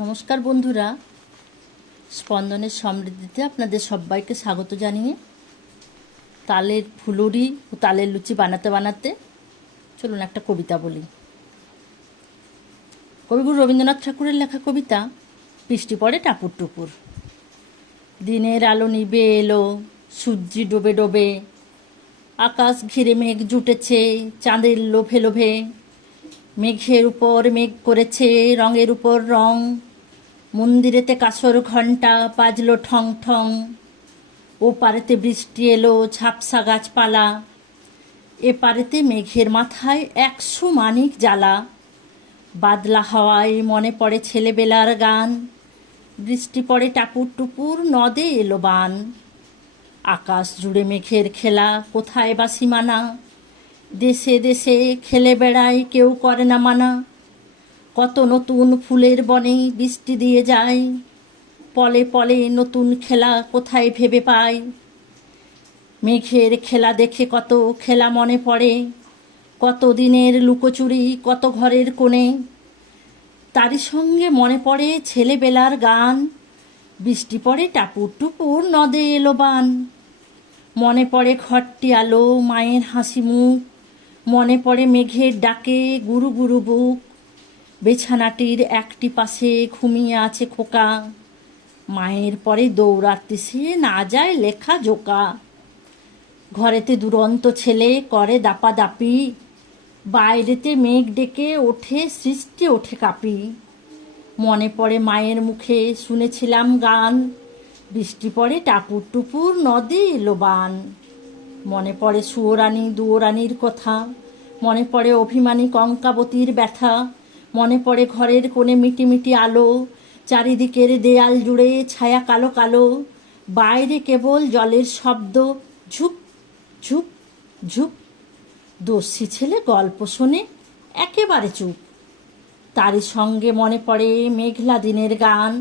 নমস্কার বন্ধুরা, স্পন্দনের সমৃদ্ধিতে আপনাদের সবাইকে স্বাগত জানিয়ে তালের ফুলুরি ও তালের লুচি বানাতে বানাতে চলুন একটা কবিতা বলি। কবিগুরু রবীন্দ্রনাথ ঠাকুরের লেখা কবিতা। বৃষ্টি পড়ে টাপুর টুপুর, দিনের আলো নিবে এলো, সূর্যি ডোবে ডোবে, আকাশ ঘিরে মেঘ জুটেছে চাঁদের লোভে লোভে, মেঘের উপর মেঘ করেছে রঙের উপর রং, মন্দিরেতে কাসর ঘণ্টা বাজলো ঠং ঠং, ও পারেতে বৃষ্টি এলো ঝাপসা গাছপালা, এ পারেতে মেঘের মাথায় 100 মানিক জ্বালা, বাদলা হাওয়ায় মনে পড়ে ছেলেবেলার গান, বৃষ্টি পড়ে টাপুর টুপুর নদে এলো বান, আকাশ জুড়ে মেঘের খেলা কোথায় বা সীমানা, দেশে দেশে খেলে বেড়ায় কেউ করে না মানা, কত নতুন ফুলের বনে বৃষ্টি দিয়ে যায়, পলে পলে নতুন খেলা কোথায় ভেবে পায়, মেঘের খেলা দেখে কত খেলা মনে পড়ে, কত দিনের লুকোচুরি কত ঘরের কোণে, তারই সঙ্গে মনে পড়ে ছেলেবেলার গান, বৃষ্টি পড়ে টাপুর টুপুর নদে এলো বান, মনে পড়ে ঘরটি আলো মায়ের হাসি মুখ, মনে পড়ে মেঘের ডাকে গুরু গুরু বুক, বিছানাটির একটি পাশে ঘুমিয়ে আছে খোকা, মায়ের পরে দৌড়াতেছে না যায় লেখা জোকা, ঘরেতে দুরন্ত ছেলে করে দাপাদাপি, বাইরেতে মেঘ ডেকে ওঠে সৃষ্টি ওঠে কাঁপি, মনে পড়ে মায়ের মুখে শুনেছিলাম গান, বৃষ্টি পড়ে টাপুর টুপুর নদে এলো বান, মনে পড়ে সুয়োরানী দুয়োরানীর কথা, মনে পড়ে অভিমানী কঙ্কাবতীর ব্যথা, মনে পড়ে ঘরের কোণে মিটিমিটি আলো, চারিদিকের দেয়াল জুড়ে ছায়া কালো কালো, বাইরে কেবল জলের শব্দ ঝুপ ঝুপ ঝুপ, দস্যি ছেলে গল্প শোনে একেবারে চুপ, তারই সঙ্গে মনে পড়ে মেঘলা দিনের গান,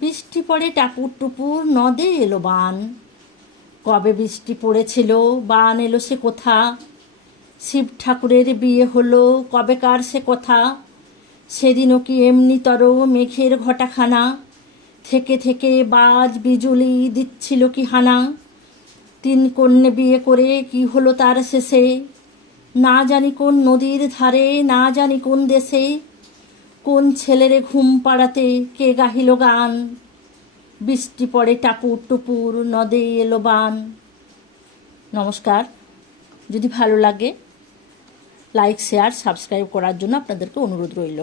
বৃষ্টি পড়ে টাপুর টুপুর নদে এলো বান, কবে বৃষ্টি পড়েছিল বান এলো সে কোথা, শিব ঠাকুরের বিয়ে হলো কবেকার সে কথা, সেদিনও কি এমনিতর মেঘের ঘটাখানা, থেকে থেকে বাজ বিজুলি দিচ্ছিল কি হানা, 3 কন্যে বিয়ে করে কি হলো তার শেষে, না জানি কোন নদীর ধারে না জানি কোন দেশে, কোন ছেলেরে ঘুম পাড়াতে কে গাহিল গান, বৃষ্টি পড়ে টাপুর টুপুর নদে এলো বান। নমস্কার। যদি ভালো লাগে লাইক শেয়ার সাবস্ক্রাইব করার জন্য আপনাদেরকে অনুরোধ রইল।